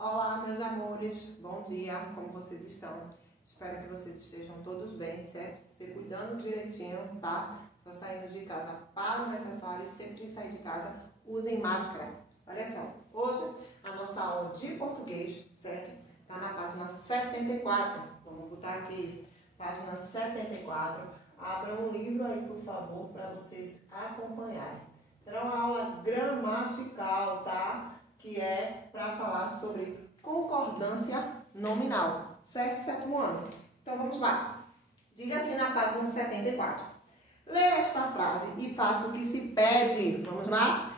Olá, meus amores, bom dia, como vocês estão? Espero que vocês estejam todos bem, certo? Se cuidando direitinho, tá? Só saindo de casa para o necessário e sempre que sair de casa, usem máscara. Olha só, hoje a nossa aula de português, certo? Tá na página 74, vamos botar aqui, página 74. Abram um livro aí, por favor, para vocês acompanharem. Será uma aula gramatical, tá? Que é para falar sobre concordância nominal, certo? Certo ano. Então vamos lá. Diga assim na página 74. Leia esta frase e faça o que se pede. Vamos lá?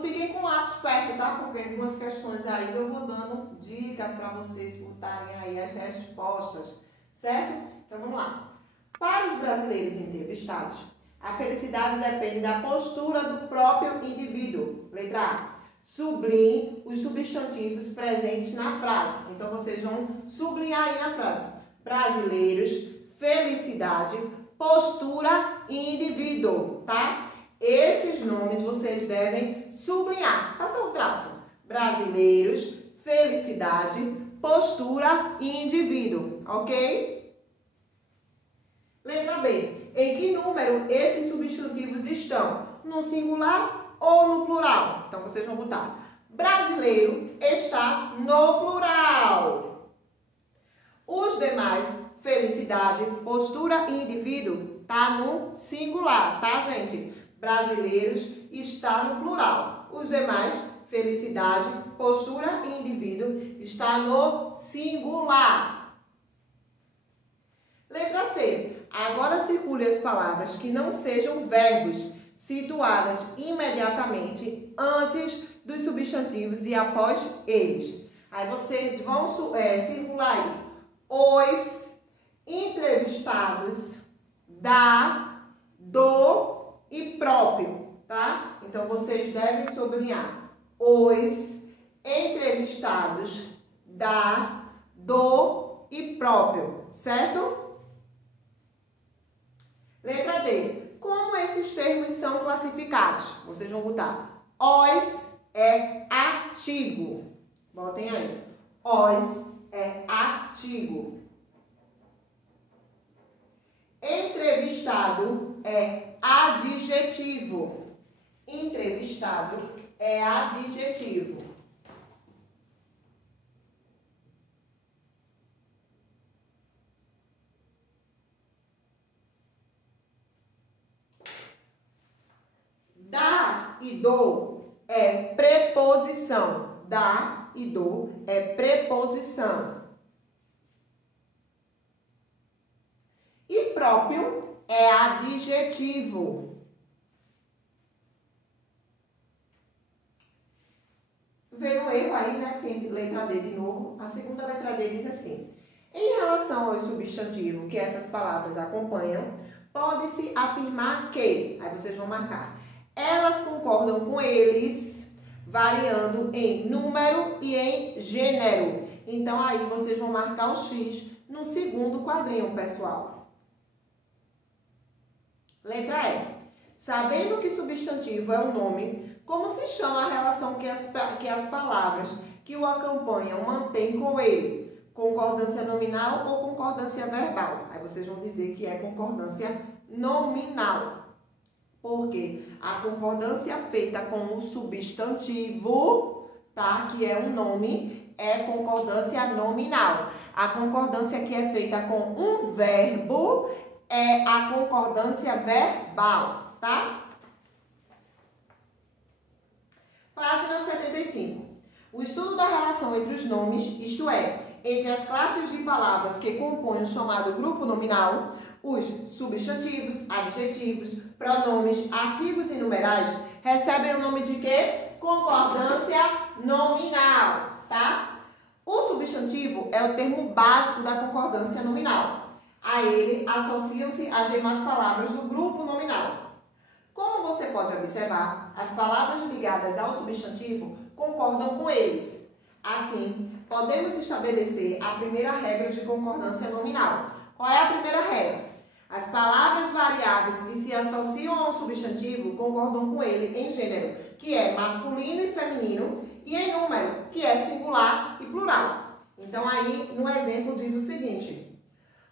Fiquem com o lápis perto, tá? Porque algumas questões aí eu vou dando dica para vocês botarem aí as respostas, certo? Então vamos lá. Para os brasileiros entrevistados, a felicidade depende da postura do próprio indivíduo. Letra A. Sublinhe os substantivos presentes na frase. Então, vocês vão sublinhar aí na frase. Brasileiros, felicidade, postura e indivíduo, tá? Esses nomes vocês devem sublinhar. Passa o traço. Brasileiros, felicidade, postura e indivíduo, ok? Letra B. Em que número esses substantivos estão? No singular ou no plural? Então, vocês vão botar. Brasileiro está no plural. Os demais, felicidade, postura e indivíduo, tá no singular, tá, gente? Brasileiros está no plural. Os demais, felicidade, postura e indivíduo, está no singular. Letra C. Agora circule as palavras que não sejam verbos, situadas imediatamente antes dos substantivos e após eles. Aí vocês vão circular aí. Os entrevistados, da, do e próprio, tá? Então, vocês devem sublinhar. Os entrevistados, da, do e próprio, certo? Letra D. Como esses termos são classificados? Vocês vão botar. Os é artigo. Botem aí. Os é artigo. Entrevistado é adjetivo. Entrevistado é adjetivo. Da e do é preposição. Da e do é preposição. E próprio é adjetivo. Veio um erro aí, né? Tem letra D de novo. A segunda letra D diz assim. Em relação ao substantivo que essas palavras acompanham, pode-se afirmar que, aí vocês vão marcar, elas concordam com eles, variando em número e em gênero. Então, aí vocês vão marcar o X no segundo quadrinho, pessoal. Letra E. Sabendo que substantivo é um nome, como se chama a relação que as palavras que o acompanham mantêm com ele? Concordância nominal ou concordância verbal? Aí vocês vão dizer que é concordância nominal. Porque a concordância feita com o substantivo, tá? Que é um nome, é concordância nominal. A concordância que é feita com um verbo é a concordância verbal, tá? Página 75. O estudo da relação entre os nomes, isto é, entre as classes de palavras que compõem o chamado grupo nominal, os substantivos, adjetivos, pronomes, artigos e numerais, recebem o nome de quê? Concordância nominal, tá? O substantivo é o termo básico da concordância nominal. A ele associam-se as demais palavras do grupo nominal. Como você pode observar, as palavras ligadas ao substantivo concordam com eles. Assim, podemos estabelecer a primeira regra de concordância nominal. Qual é a primeira regra? As palavras variáveis que se associam a um substantivo concordam com ele em gênero, que é masculino e feminino, e em número, que é singular e plural. Então, aí, no exemplo, diz o seguinte: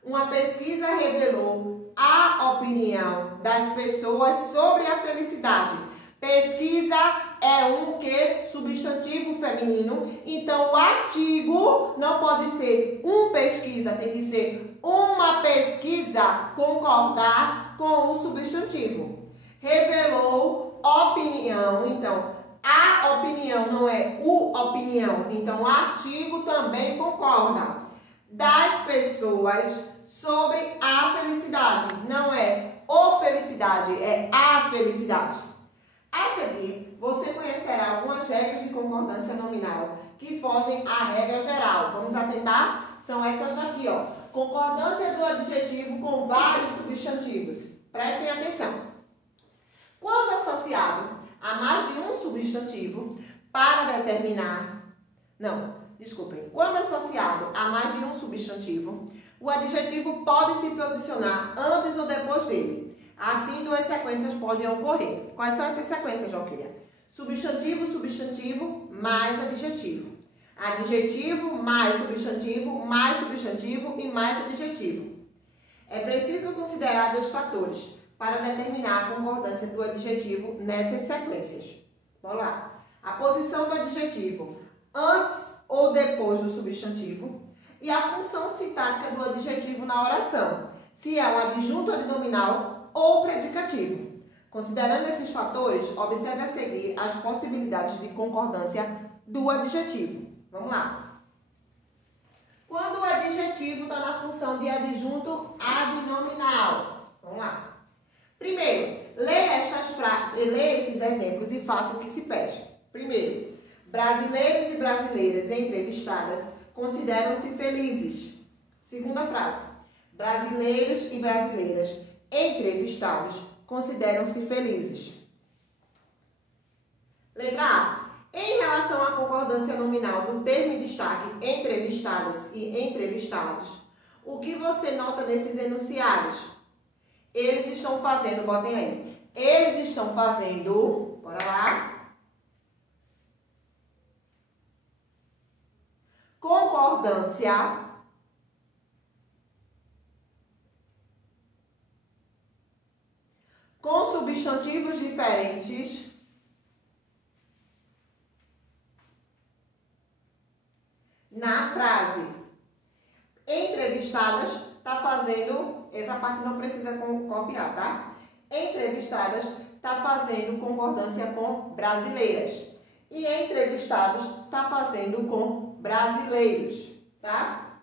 uma pesquisa revelou a opinião das pessoas sobre a felicidade. Pesquisa é um que? Substantivo feminino. Então, o artigo não pode ser um pesquisa, tem que ser uma pesquisa, concordar com o substantivo. Revelou opinião, então, a opinião não é o opinião. Então, o artigo também concorda. Das pessoas sobre a felicidade. Não é o felicidade, é a felicidade. A seguir, você conhecerá algumas regras de concordância nominal que fogem à regra geral. Vamos atentar? São essas daqui, ó. Concordância do adjetivo com vários substantivos. Prestem atenção. Quando associado a mais de um substantivo para determinar... Quando associado a mais de um substantivo, o adjetivo pode se posicionar antes ou depois dele. Assim, duas sequências podem ocorrer. Quais são essas sequências, Joquília? Substantivo, substantivo, mais adjetivo. Adjetivo, mais substantivo e mais adjetivo. É preciso considerar dois fatores para determinar a concordância do adjetivo nessas sequências. Vamos lá. A posição do adjetivo antes ou depois do substantivo e a função sintática do adjetivo na oração, se é um adjunto adnominal ou predicativo. Considerando esses fatores, observe a seguir as possibilidades de concordância do adjetivo. Vamos lá. Quando o adjetivo está na função de adjunto adnominal. Vamos lá. Primeiro, leia esses exemplos e faça o que se pede. Primeiro, brasileiros e brasileiras entrevistadas consideram-se felizes. Segunda frase, brasileiros e brasileiras entrevistados consideram-se felizes. Letra A. Em relação à concordância nominal do termo em destaque entrevistadas e entrevistados, o que você nota nesses enunciados? Eles estão fazendo, botem aí, eles estão fazendo, bora lá, concordância com substantivos diferentes na frase. Entrevistadas está fazendo, essa parte não precisa copiar, tá? Entrevistadas está fazendo concordância com brasileiras. E entrevistados está fazendo com brasileiros, tá?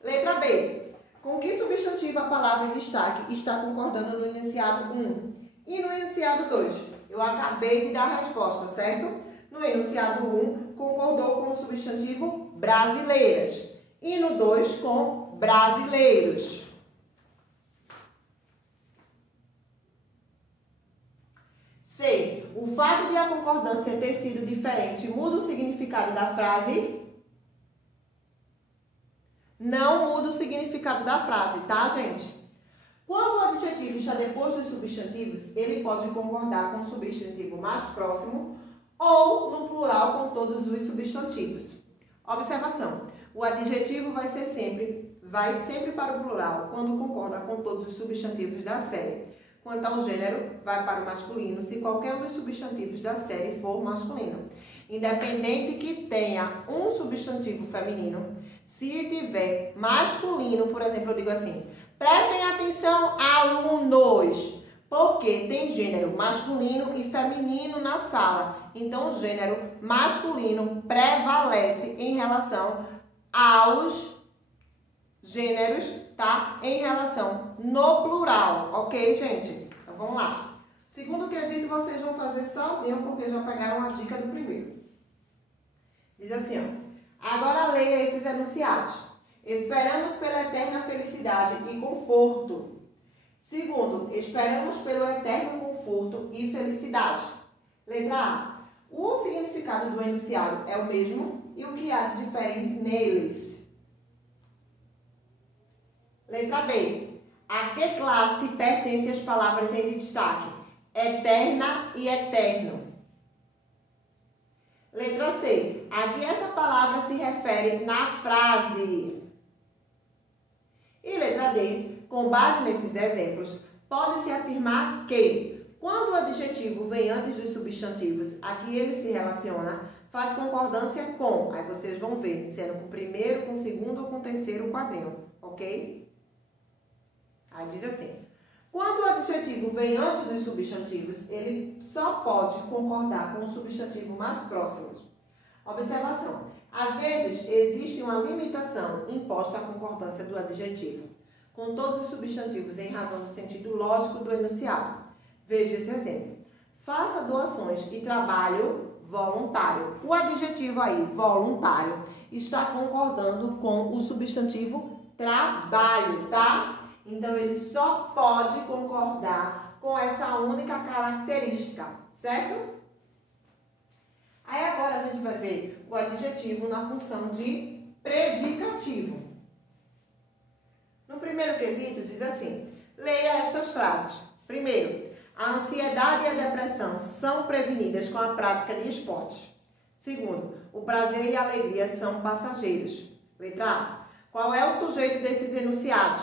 Letra B. Com que substantivo a palavra em destaque está concordando no enunciado 1 e no enunciado 2? Eu acabei de dar a resposta, certo? No enunciado 1, concordou com o substantivo brasileiras. E no 2, com brasileiros. C. O fato de a concordância ter sido diferente muda o significado da frase? Não muda o significado da frase, tá, gente? Quando o adjetivo está depois dos substantivos, ele pode concordar com o substantivo mais próximo ou no plural com todos os substantivos. Observação. O adjetivo vai sempre para o plural quando concorda com todos os substantivos da série. Quanto ao gênero, vai para o masculino se qualquer um dos substantivos da série for masculino. Independente que tenha um substantivo feminino, se tiver masculino, por exemplo, eu digo assim, prestem atenção, alunos, porque tem gênero masculino e feminino na sala. Então, o gênero masculino prevalece em relação aos gêneros, tá? Em relação no plural, ok, gente? Então, vamos lá. Segundo quesito, vocês vão fazer sozinho, porque já pegaram a dica do primeiro. Diz assim, ó. Agora leia esses enunciados. Esperamos pela eterna felicidade e conforto. Segundo, esperamos pelo eterno conforto e felicidade. Letra A. O significado do enunciado é o mesmo e o que há de diferente neles? Letra B. A que classe pertencem as palavras em destaque? Eterna e eterno. Letra C. A que essa palavra se refere na frase? E letra D. Com base nesses exemplos, pode-se afirmar que, quando o adjetivo vem antes dos substantivos a que ele se relaciona, faz concordância com. Aí vocês vão ver, sendo com o primeiro, com o segundo ou com o terceiro quadril, ok? Aí diz assim, quando o adjetivo vem antes dos substantivos, ele só pode concordar com o substantivo mais próximo. Observação. Às vezes, existe uma limitação imposta à concordância do adjetivo com todos os substantivos em razão do sentido lógico do enunciado. Veja esse exemplo. Faça doações e trabalho voluntário. O adjetivo aí, voluntário, está concordando com o substantivo trabalho, tá? Então, ele só pode concordar com essa única característica, certo? Aí agora a gente vai ver o adjetivo na função de predicativo. No primeiro quesito diz assim, leia estas frases. Primeiro, a ansiedade e a depressão são prevenidas com a prática de esportes. Segundo, o prazer e a alegria são passageiros. Letra A. Qual é o sujeito desses enunciados?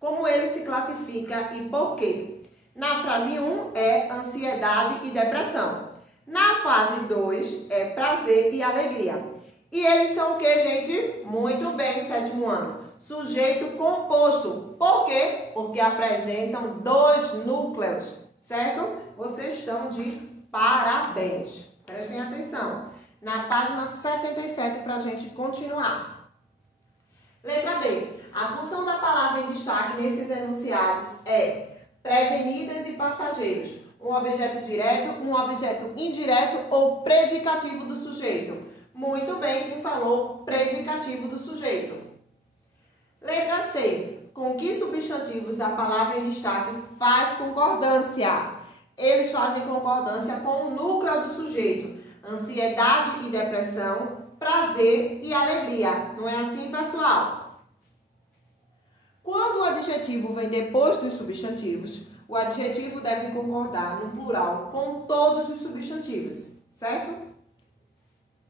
Como ele se classifica e por quê? Na frase 1 é ansiedade e depressão. Na fase 2 é prazer e alegria. E eles são o que, gente? Muito bem, sétimo ano. Sujeito composto. Por quê? Porque apresentam 2 núcleos, certo? Vocês estão de parabéns. Prestem atenção. Na página 77 para a gente continuar. Letra B. A função da palavra em destaque nesses enunciados é prevenidas e passageiros. Um objeto direto, um objeto indireto ou predicativo do sujeito. Muito bem, quem falou predicativo do sujeito. Letra C. Com que substantivos a palavra em destaque faz concordância? Eles fazem concordância com o núcleo do sujeito. Ansiedade e depressão, prazer e alegria. Não é assim, pessoal? Quando o adjetivo vem depois dos substantivos, o adjetivo deve concordar no plural com todos os substantivos, certo?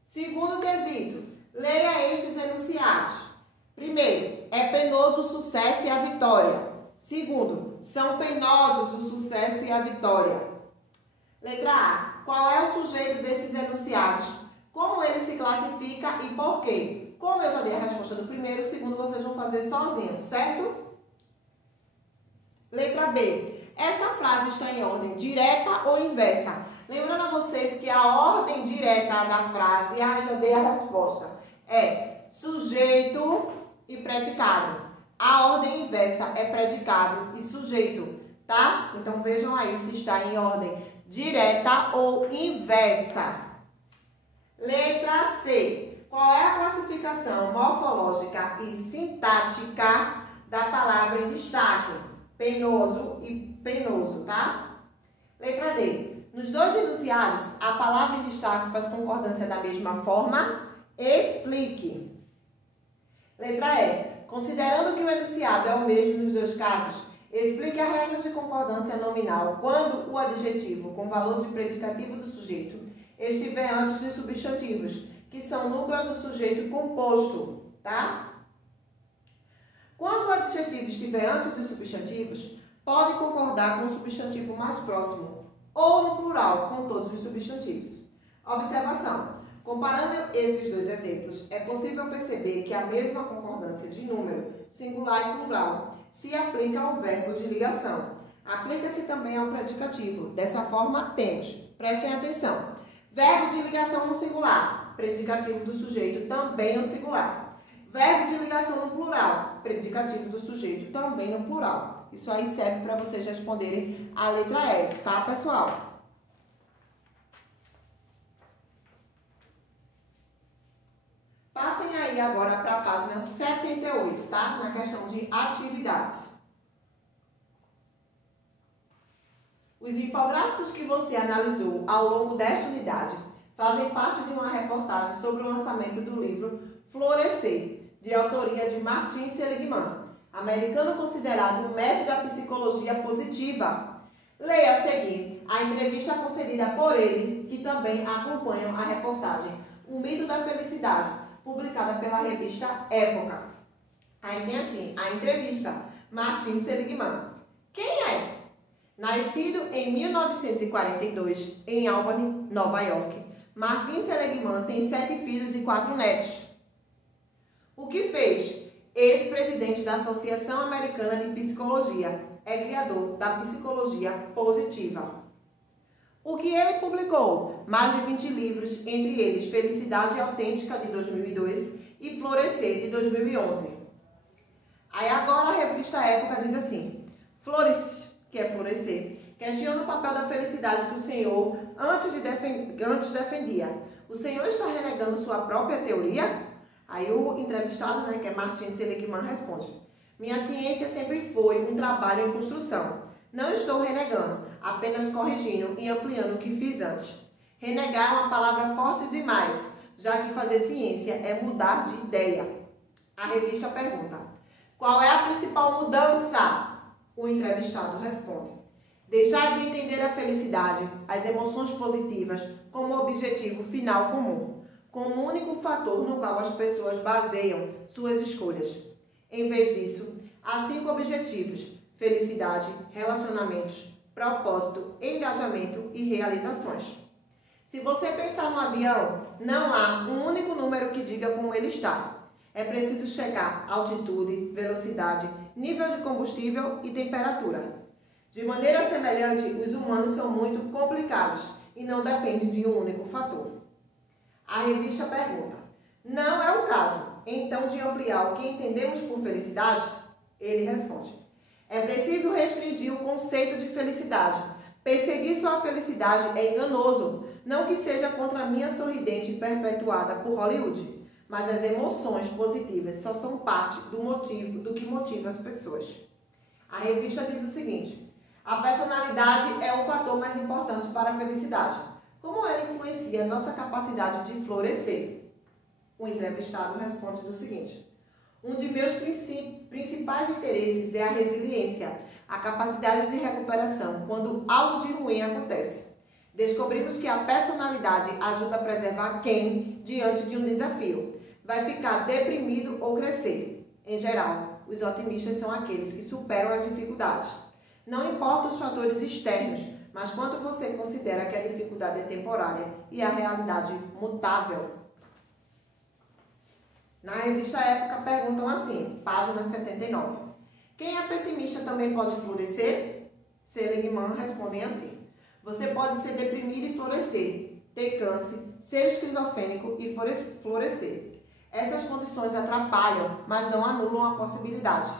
Segundo quesito, leia estes enunciados. Primeiro, é penoso o sucesso e a vitória. Segundo, são penosos o sucesso e a vitória. Letra A. Qual é o sujeito desses enunciados? Como ele se classifica e por quê? Como eu já dei a resposta do primeiro, o segundo vocês vão fazer sozinhos, certo? Letra B. Essa frase está em ordem direta ou inversa? Lembrando a vocês que a ordem direta da frase, já dei a resposta, é sujeito e predicado. A ordem inversa é predicado e sujeito, tá? Então vejam aí se está em ordem direta ou inversa. Letra C. Qual é a classificação morfológica e sintática da palavra em destaque? Penoso e penoso, tá? Letra D. Nos dois enunciados, a palavra em destaque faz concordância da mesma forma? Explique. Letra E. Considerando que o enunciado é o mesmo nos dois casos, explique a regra de concordância nominal quando o adjetivo com valor de predicativo do sujeito estiver antes dos substantivos, que são núcleos do sujeito composto, tá? Quando o adjetivo estiver antes dos substantivos, pode concordar com o substantivo mais próximo, ou no plural, com todos os substantivos. Observação. Comparando esses dois exemplos, é possível perceber que a mesma concordância de número, singular e plural, se aplica ao verbo de ligação. Aplica-se também ao predicativo. Dessa forma, temos, prestem atenção, verbo de ligação no singular, predicativo do sujeito também no singular. Verbo de ligação no plural, predicativo do sujeito também no plural. Isso aí serve para vocês responderem a letra E, tá, pessoal? Passem aí agora para a página 78, tá? Na questão de atividades. Os infográficos que você analisou ao longo desta unidade fazem parte de uma reportagem sobre o lançamento do livro Florescer, de autoria de Martin Seligman. americano considerado o mestre da psicologia positiva. Leia a seguir a entrevista concedida por ele, que também acompanham a reportagem O Mito da Felicidade, publicada pela revista Época. Aí tem assim, a entrevista, Martin Seligman. Quem é? Nascido em 1942, em Albany, Nova York, Martin Seligman tem 7 filhos e 4 netos. O que fez? Ex-presidente da Associação Americana de Psicologia, é criador da psicologia positiva. O que ele publicou? Mais de 20 livros, entre eles Felicidade Autêntica, de 2002, e Florescer, de 2011. Aí agora a revista Época diz assim, que é florescer, questiona o papel da felicidade que o Senhor antes defendia. O Senhor está renegando sua própria teoria? Aí o entrevistado, que é Martin Seligman, responde, minha ciência sempre foi um trabalho em construção. Não estou renegando, apenas corrigindo e ampliando o que fiz antes. Renegar é uma palavra forte demais, já que fazer ciência é mudar de ideia. A revista pergunta, qual é a principal mudança? O entrevistado responde, deixar de entender a felicidade, as emoções positivas, como objetivo final comum, como único fator no qual as pessoas baseiam suas escolhas. Em vez disso, há 5 objetivos: felicidade, relacionamentos, propósito, engajamento e realizações. Se você pensar no avião, não há um único número que diga como ele está. É preciso checar altitude, velocidade, nível de combustível e temperatura. De maneira semelhante, os humanos são muito complicados e não dependem de um único fator. A revista pergunta, não é o caso, então, de ampliar o que entendemos por felicidade? Ele responde, é preciso restringir o conceito de felicidade. Perseguir sua felicidade é enganoso, não que seja contra a minha sorridente perpetuada por Hollywood, mas as emoções positivas só são parte do que motiva as pessoas. A revista diz o seguinte, a personalidade é o fator mais importante para a felicidade. Como ela influencia nossa capacidade de florescer? O entrevistado responde do seguinte, um de meus principais interesses é a resiliência, a capacidade de recuperação quando algo de ruim acontece. Descobrimos que a personalidade ajuda a preservar quem, diante de um desafio, vai ficar deprimido ou crescer. Em geral, os otimistas são aqueles que superam as dificuldades. Não importam os fatores externos, mas quanto você considera que a dificuldade é temporária e a realidade mutável. Na revista Época perguntam assim, página 79. Quem é pessimista também pode florescer? Seligman respondem assim. Você pode ser deprimido e florescer, ter câncer, ser esquizofrênico e florescer. Essas condições atrapalham, mas não anulam a possibilidade.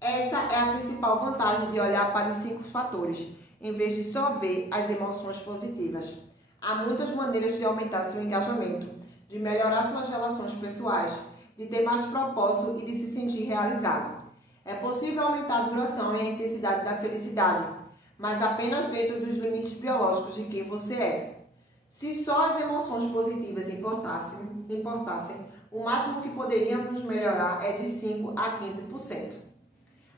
Essa é a principal vantagem de olhar para os 5 fatores, em vez de só ver as emoções positivas. Há muitas maneiras de aumentar seu engajamento, de melhorar suas relações pessoais, de ter mais propósito e de se sentir realizado. É possível aumentar a duração e a intensidade da felicidade, mas apenas dentro dos limites biológicos de quem você é. Se só as emoções positivas importassem, o máximo que poderíamos melhorar é de 5 a 15%.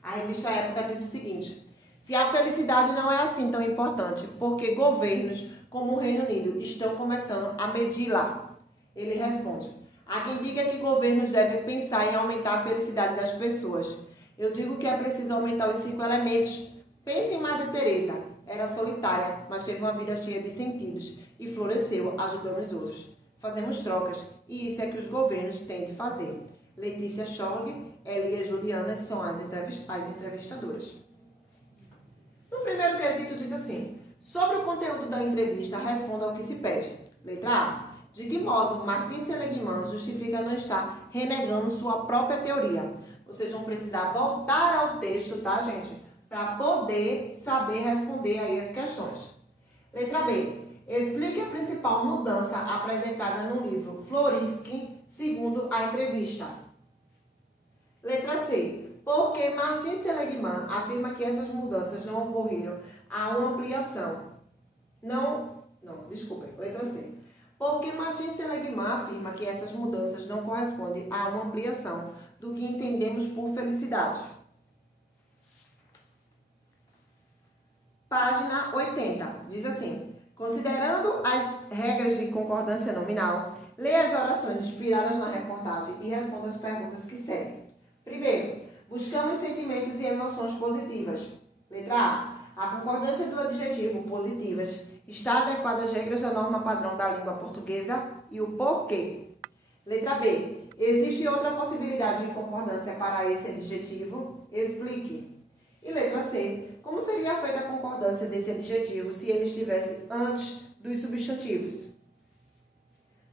A revista Época diz o seguinte, se a felicidade não é assim tão importante, porque governos como o Reino Unido estão começando a medi-la? Ele responde, há quem diga que governos devem pensar em aumentar a felicidade das pessoas. Eu digo que é preciso aumentar os 5 elementos. Pense em Madre Teresa. Era solitária, mas teve uma vida cheia de sentidos e floresceu ajudando os outros. Fazemos trocas e isso é que os governos têm de fazer. Letícia Schorg, Elia e Juliana são as entrevistadoras. No primeiro quesito diz assim, sobre o conteúdo da entrevista, responda ao que se pede. Letra A. De que modo Martin Seligman justifica não estar renegando sua própria teoria? Vocês vão precisar voltar ao texto, tá, gente? Para poder saber responder aí as questões. Letra B. Explique a principal mudança apresentada no livro Florescer, segundo a entrevista. Letra C. Por que Martin Seligman afirma que essas mudanças não ocorreram a uma ampliação? Letra C. Porque Martin Seligman afirma que essas mudanças não correspondem a uma ampliação do que entendemos por felicidade. Página 80, diz assim: considerando as regras de concordância nominal, leia as orações inspiradas na reportagem e responda as perguntas que seguem. Primeiro, buscamos sentimentos e emoções positivas. Letra A. A concordância do adjetivo positivas está adequada às regras da norma padrão da língua portuguesa e o porquê. Letra B. Existe outra possibilidade de concordância para esse adjetivo? Explique. E letra C. Como seria feita a concordância desse adjetivo se ele estivesse antes dos substantivos?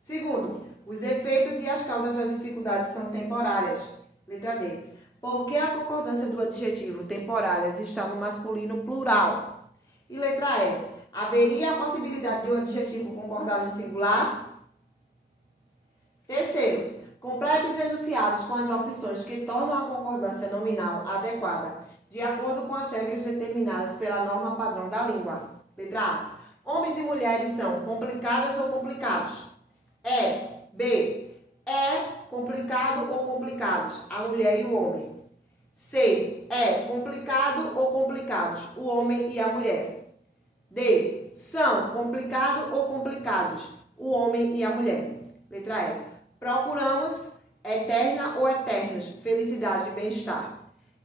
Segundo, os efeitos e as causas das dificuldades são temporárias. Letra D. Por que a concordância do adjetivo temporárias está no masculino plural? E letra E. Haveria a possibilidade de o adjetivo concordar no singular? Terceiro, complete os enunciados com as opções que tornam a concordância nominal adequada, de acordo com as regras determinadas pela norma padrão da língua. Letra A. Homens e mulheres são complicadas ou complicados? B. É complicado ou complicados, a mulher e o homem. C. É complicado ou complicados, o homem e a mulher. D. São complicado ou complicados, o homem e a mulher. Letra E. Procuramos eterna ou eternos, felicidade e bem-estar.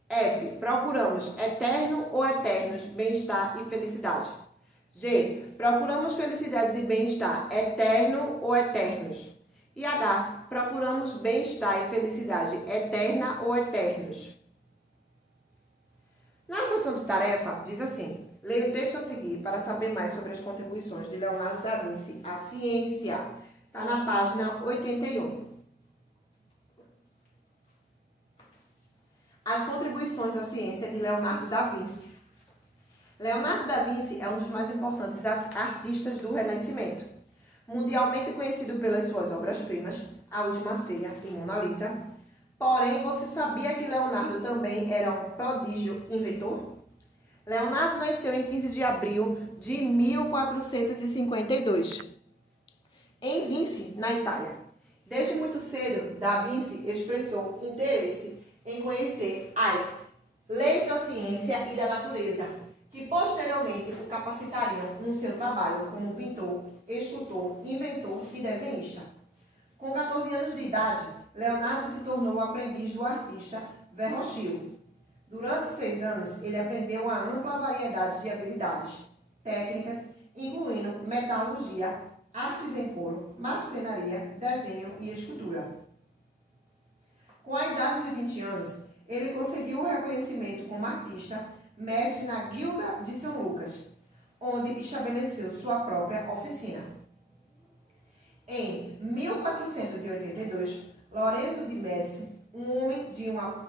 F. Procuramos eterno ou eternos, bem-estar e felicidade. G. Procuramos felicidades e bem-estar, eterno ou eternos. E H. Procuramos bem-estar e felicidade, eterna ou eternos. Na seção de tarefa, diz assim: leia o texto a seguir para saber mais sobre as contribuições de Leonardo da Vinci à ciência. Está na página 81. As contribuições à ciência de Leonardo da Vinci. Leonardo da Vinci é um dos mais importantes artistas do Renascimento, mundialmente conhecido pelas suas obras-primas, A Última Ceia e Mona Lisa. Porém, você sabia que Leonardo também era um prodígio inventor? Leonardo nasceu em 15 de abril de 1452, em Vinci, na Itália. Desde muito cedo, Da Vinci expressou interesse em conhecer as leis da ciência e da natureza, que posteriormente o capacitariam no seu trabalho como pintor, escultor, inventor e desenhista. Com 14 anos de idade, Leonardo se tornou aprendiz do artista Verrocchio. Durante 6 anos, ele aprendeu a ampla variedade de habilidades técnicas, incluindo metalurgia, artes em couro, marcenaria, desenho e escultura. Com a idade de 20 anos, ele conseguiu o reconhecimento como artista, mestre na Guilda de São Lucas, onde estabeleceu sua própria oficina. Em 1482, Lorenzo de Médici, um homem de uma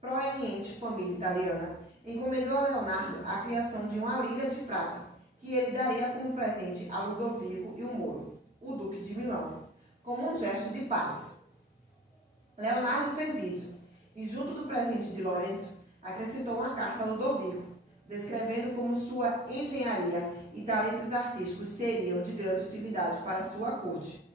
proeminente família italiana, encomendou a Leonardo a criação de uma lira de prata, que ele daria como presente a Ludovico e o Moro, o Duque de Milão, como um gesto de paz. Leonardo fez isso, e junto do presente de Lorenzo, acrescentou uma carta a Ludovico, descrevendo como sua engenharia e talentos artísticos seriam de grande utilidade para sua corte.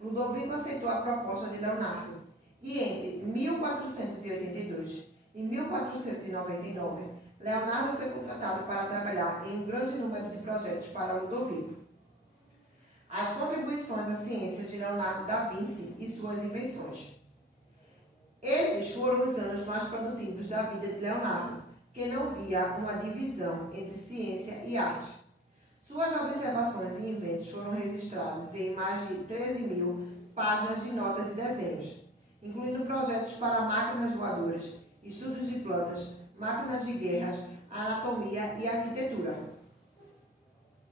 Ludovico aceitou a proposta de Leonardo, e entre 1482 e 1499, Leonardo foi contratado para trabalhar em um grande número de projetos para Ludovico. As contribuições à ciência de Leonardo da Vinci e suas invenções. Esses foram os anos mais produtivos da vida de Leonardo, que não via uma divisão entre ciência e arte. Suas observações e inventos foram registrados em mais de 13.000 páginas de notas e desenhos, incluindo projetos para máquinas voadoras, estudos de plantas, máquinas de guerras, anatomia e arquitetura.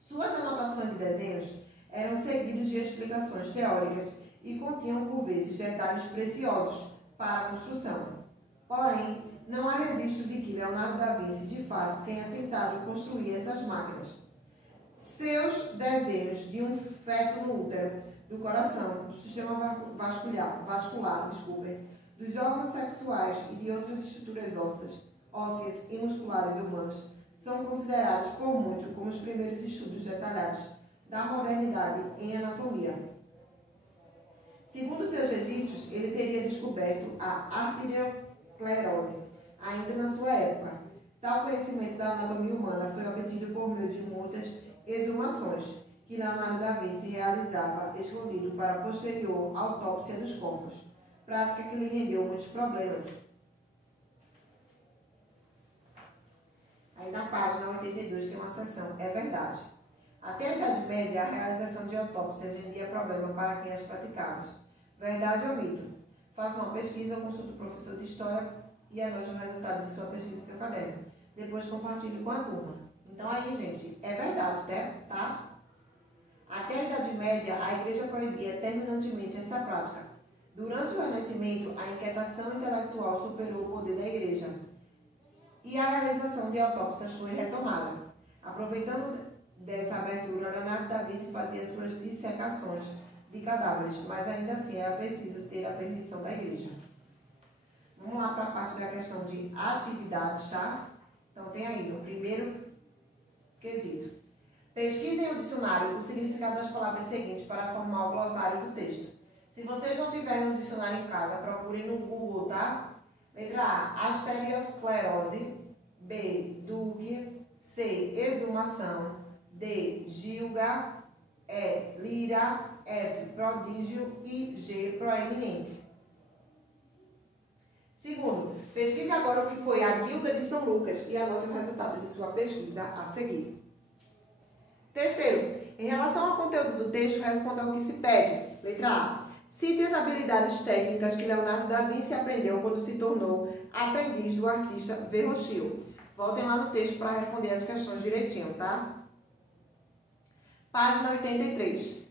Suas anotações e desenhos eram seguidos de explicações teóricas e continham, por vezes, detalhes preciosos para a construção. Porém, não há registro de que Leonardo da Vinci, de fato, tenha tentado construir essas máquinas. Seus desenhos de um feto no útero, do coração, do sistema vascular, dos órgãos sexuais e de outras estruturas ósseas e musculares humanas são considerados por muitos como os primeiros estudos detalhados da modernidade em anatomia. Segundo seus registros, ele teria descoberto a arteriosclerose ainda na sua época. Tal conhecimento da anatomia humana foi obtido por meio de muitas exumações que Leonardo da Vinci realizava escondido para a posterior autópsia dos corpos, prática que lhe rendeu muitos problemas. Aí na página 82 tem uma seção, é verdade. Até a Idade Média, a realização de autópsias rendia problema para quem as praticava. Verdade ou mito? Faça uma pesquisa, consulte o professor de História e anote o resultado de sua pesquisa em seu caderno. Depois compartilhe com a turma. Então aí, gente, é verdade, né? Tá? Até a Idade Média, a Igreja proibia terminantemente essa prática. Durante o Renascimento, a inquietação intelectual superou o poder da Igreja e a realização de autópsias foi retomada. Aproveitando dessa abertura, Leonardo da Vinci fazia suas dissecações de cadáveres, mas ainda assim era preciso ter a permissão da Igreja. Vamos lá para a parte da questão de atividades, tá? Então tem aí o primeiro quesito. Pesquisem no dicionário o significado das palavras seguintes para formar o glossário do texto. Se vocês não tiverem um dicionário em casa, procurem no Google, tá? Letra A, asteriosclerose. B, Dug. C, exumação. D, Gilga. E, lira. F, prodígio. E G, proeminente. Segundo, pesquise agora o que foi a Guilda de São Lucas e anote o resultado de sua pesquisa a seguir. Terceiro, em relação ao conteúdo do texto, responda ao que se pede. Letra A. Cite as habilidades técnicas que Leonardo da Vinci aprendeu quando se tornou aprendiz do artista Verrocchio. Voltem lá no texto para responder as questões direitinho, tá? Página 83.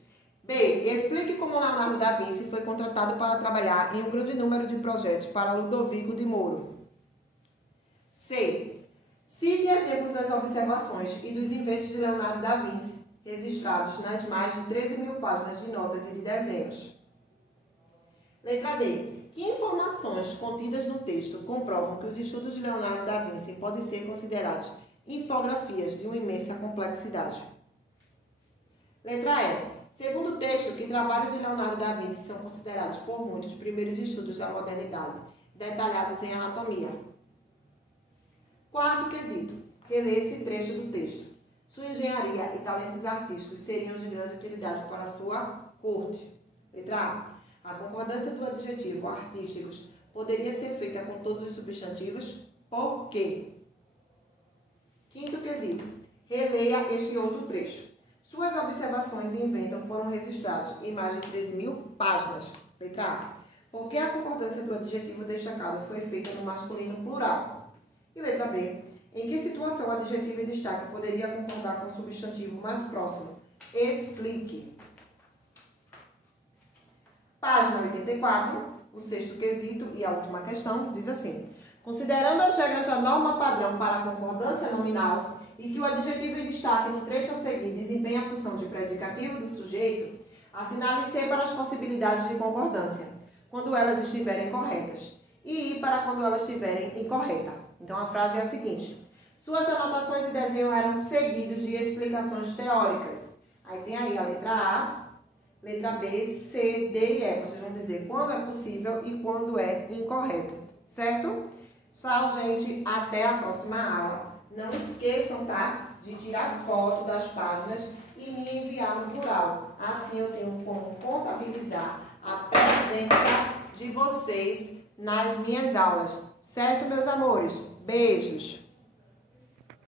B. Explique como Leonardo da Vinci foi contratado para trabalhar em um grande número de projetos para Ludovico de Moro. C. Cite exemplos das observações e dos inventos de Leonardo da Vinci, registrados nas mais de 13.000 páginas de notas e de desenhos. Letra D. Que informações contidas no texto comprovam que os estudos de Leonardo da Vinci podem ser considerados infografias de uma imensa complexidade? Letra E. Segundo o texto, que trabalhos de Leonardo da Vinci são considerados por muitos os primeiros estudos da modernidade, detalhados em anatomia. Quarto quesito. Releia esse trecho do texto. Sua engenharia e talentos artísticos seriam de grande utilidade para a sua corte. Letra A. A concordância do adjetivo artísticos poderia ser feita com todos os substantivos. Por quê? Quinto quesito. Releia este outro trecho. Suas observações e inventos foram registrados em mais de 13.000 páginas. Letra A. Porque a concordância do adjetivo destacado foi feita no masculino plural. E letra B. Em que situação o adjetivo em destaque poderia concordar com o substantivo mais próximo? Explique. Página 84, o sexto quesito e a última questão, diz assim. Considerando as regras da norma padrão para a concordância nominal e que o adjetivo em destaque no trecho a seguir desempenha a função de predicativo do sujeito, assinale C para as possibilidades de concordância, quando elas estiverem corretas, e I para quando elas estiverem incorretas. Então a frase é a seguinte. Suas anotações e desenho eram seguidos de explicações teóricas. Aí tem aí a letra A, letra B, C, D e E. Vocês vão dizer quando é possível e quando é incorreto. Certo? Tchau, gente. Até a próxima aula. Não esqueçam, tá? De tirar foto das páginas e me enviar no plural. Assim eu tenho como contabilizar a presença de vocês nas minhas aulas. Certo, meus amores? Beijos!